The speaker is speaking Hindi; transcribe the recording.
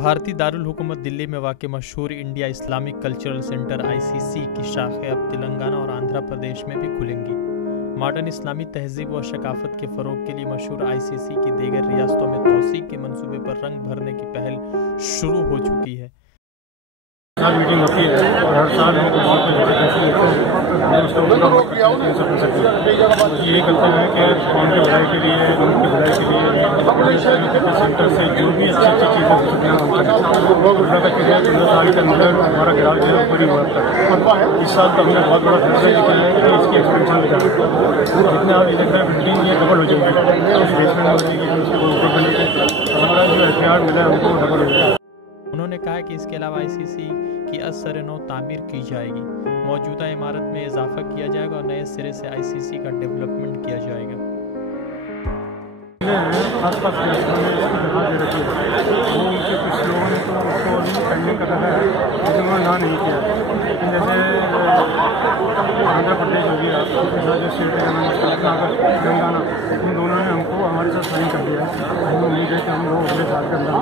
भारतीय दारुल हुकूमत दिल्ली में वाक़ मशहूर India Islamic cultural centre (ICC) की शाखें अब तेलंगाना और आंध्र प्रदेश में भी खुलेंगी। मॉडर्न इस्लामी तहजीब व शकाफत के फ़रोग़ के लिए मशहूर ICC की दीगर रियासतों में तौसीक़ के मंसूबे पर रंग भरने की पहल शुरू हो चुकी है। मीटिंग होती है और हर साल हमको बहुत यही करते हैं कि कौम की भलाई के लिए, मुल्क की भलाई के लिए सेंटर से जो भी अच्छी अच्छी चीज़ें हो सकती हैं साल के अंदर हमारा गिराव जो है पूरी हुआ था। इस साल तो हमने बहुत बड़ा फैसला किया है कि इसकी एक्सपेंशन भी जाए, जितने आप इधर बिल्डिंग ये डबल हो जाएगी, बेसमेंट हो जाएगी, हमारा जो एहतियात मिला है हमको डबल हो जाएगा। उन्होंने कहा कि इसके अलावा ICC की असर-ए-नौ तामीर की जाएगी, मौजूदा इमारत में इजाफा किया जाएगा और नए सिरे से ICC का डेवलपमेंट किया जाएगा। आसपास के रास्तों में दे रखी है, वो उनके कुछ लोगों ने तो उसको अभी पेंडिंग कर रखा है, लेकिन उन्होंने ना नहीं किया। लेकिन जैसे आंध्र प्रदेश हो गया, उसके साथ जो स्टेट है तेलंगाना, इन दोनों ने हमको हमारे साथ साइन कर दिया है। हमें उम्मीद है कि हम लोग अगले साल के अंदर